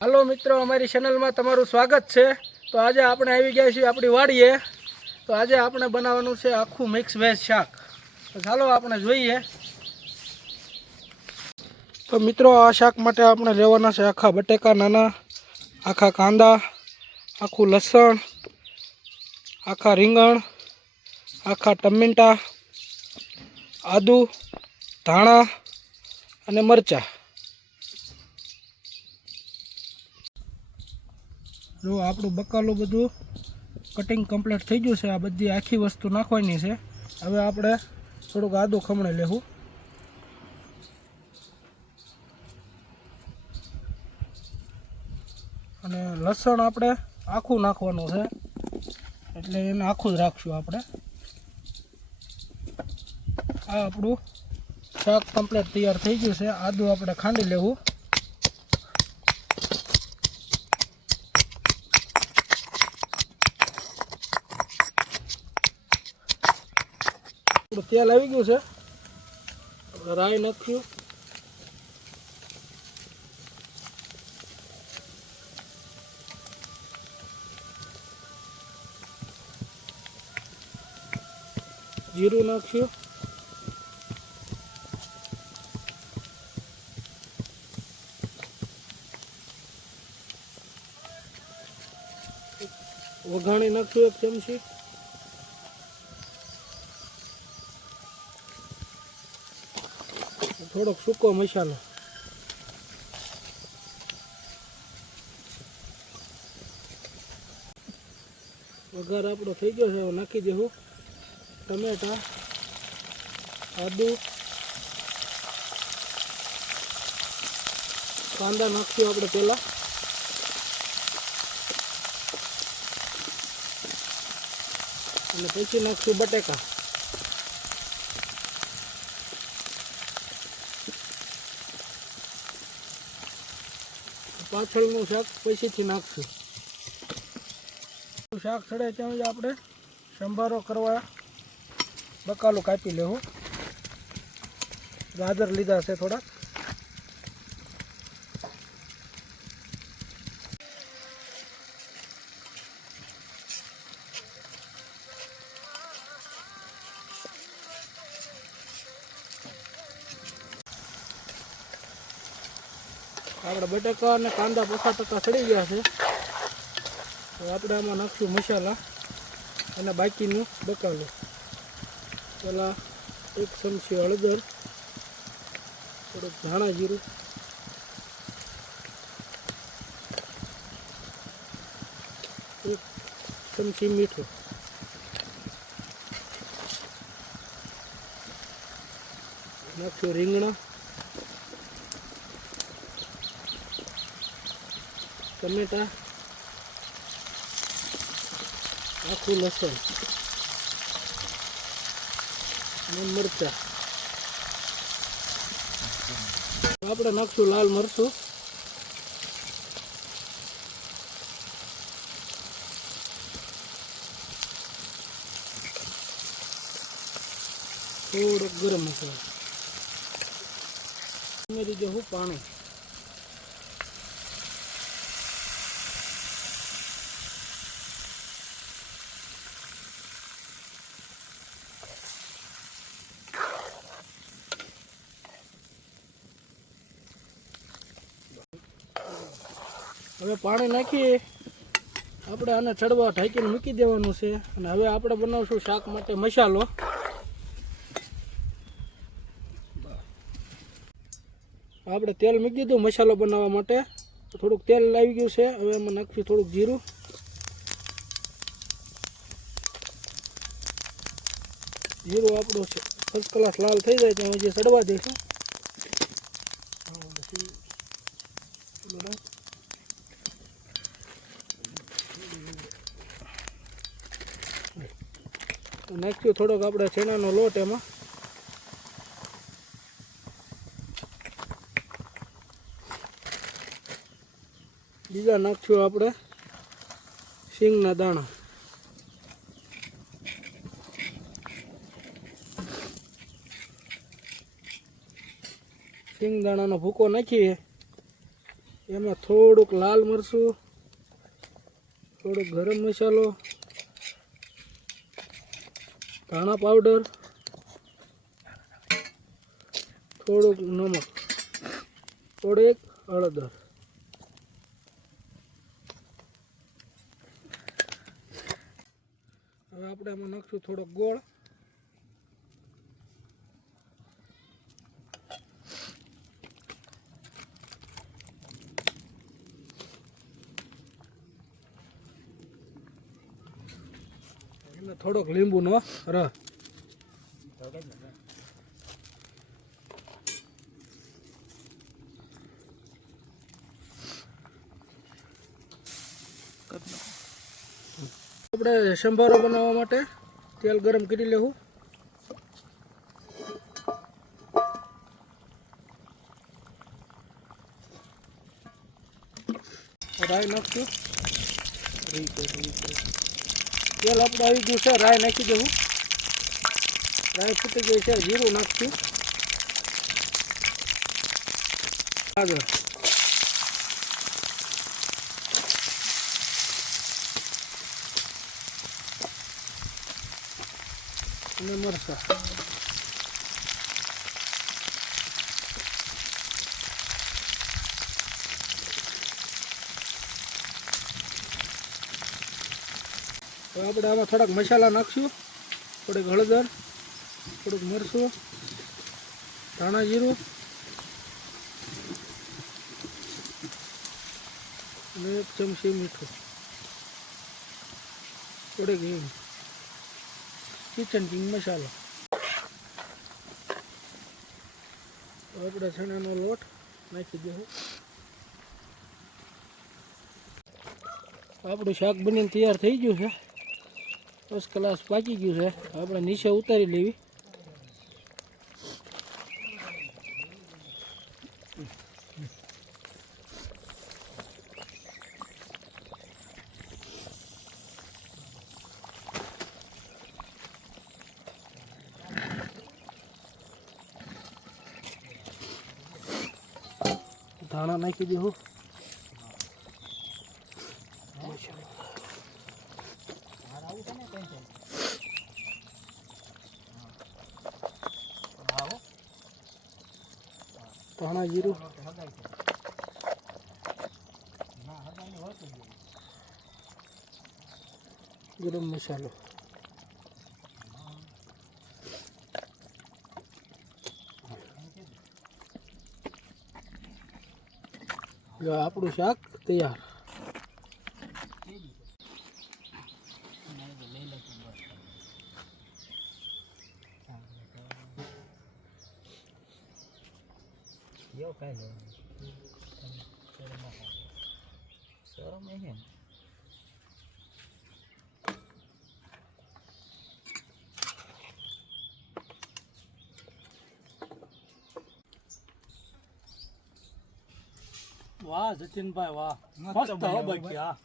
Hello मित्रों, अमरी channel में तमारू स्वागत है। तो आज आपणे आई गया छे अपनी वाड़ीए। तो आज आपणे बनाववानुं छे आखू मिक्स वेज शाक। तो चालो आपणे जोईए। तो मित्रों, आ शाक माटे आपणे लेवाना छे आखा बटेका नाना, आखा कांदा, आखू लसण, आखा રીંગણ, आखा टमेटा, आदू, धाणा अने मरचा। जो આપણું બકાલું બધું કટિંગ કમ્પ્લીટ થઈ ગયું છે। આ બધી આખી વસ્તુ નાખવાની છે। હવે આપણે થોડુંક આદુ ખમણી લેવું અને લસણ આપણે આખું નાખવાનું છે, એટલે એને આખું જ રાખશું આપણે। આ આપણું શાક કમ્પ્લીટ તૈયાર થઈ ગયું છે। આદુ આપણે ખાંડી લેવું। तेल आई गયું છે। રાઈ નાખ્યું, જીરું નાખ્યું, વઘાણી નાખ્યું 1 ચમચી, थोड़ोक सूको मसालो, वघार आपणो थई गयो छे। नाखी देवुं टमेटा, आदू, कांदा नाख्यो आपणे पहेला, अने पछी नाखशुं बटेका। पाछळनुं शाक पछीथी नाखशुं। शाक सड़े त्यां ज आपणे संभारो करवा बकालू कापी लेवुं। गाजर लीधा छे थोड़ा। આપણે બટેકા અને કાંદા 50% સડી ગયા છે। તો આપણે આમાં નાખશું મસાલા અને બાકીનું બકાલું। પહેલાં 1 ચમચી હળદર, થોડુંક ધાણા જીરું, 1 ચમચી મીઠું, નાખશું રીંગણા, टमेटा, आखू लसण અને મરચા। આપણે નાખશું લાલ મરચું, થોડોક ગરમ મસાલો, ઉમેરી દેવું પાણી। હવે પાણી નાખી આપણે આને ચડવા ઢાંકીને મૂકી દેવાનું છે। અને હવે આપણે બનાવશું શાક માટે મસાલો। આપણે તેલ મૂકી દીધું મસાલો બનાવવા માટે। થોડુંક તેલ આવી ગયું છે। હવે એમાં નાખશું થોડુંક જીરું, જીરું આપણું ફર્સ્ટ ક્લાસ લાલ થઈ જાય ત્યાં હજી ચડવા દઈશું। નાખ્યું થોડોક આપણે ચણાનો લોટ એમાં, બીજા નાખશું આપણે સિંગના દાણા, સિંગદાણાનો ભૂકો નાખીએ એમાં થોડુંક લાલ મરચું, થોડોક ગરમ મસાલો, ધાણા પાવડર, થોડુંક નમક, થોડીક હળદર. હવે આપણે આમાં નાખશું થોડોક ગોળ. અને થોડોક લીંબુનો રસ. આપણે સંભારો બનાવવા માટે તેલ ગરમ કરી લેવું. રાઈ નાખશું. તેલ આપણે આવી ગયું છે, રાઈ નાખી દેવું. રાઈ ફૂટી ગઈ છે, જીરું નાખશું. આગળ અને મરચાં. તો આપણે આમાં થોડાક મસાલા નાખશું. થોડીક હળદર, થોડુંક મરચું, ધાણા જીરું અને 1 ચમચી મીઠું, થોડીક હિંગ, કિચન કિંગ મસાલો. તો આપણે ચણાનો લોટ નાખી દઉં. આપણું શાક બનીને તૈયાર થઈ ગયું છે. ફર્સ્ટ ક્લાસ પાકી ગયું છે. આપણે નીચે ઉતારી લેવી. ધાણા નાખી દેવું. ધાણા જીરું, ગરમ મસાલો. જો આપણું શાક તૈયાર. વાહ જતીનભાઈ વાહ, મસ્ત હો બાકી. હા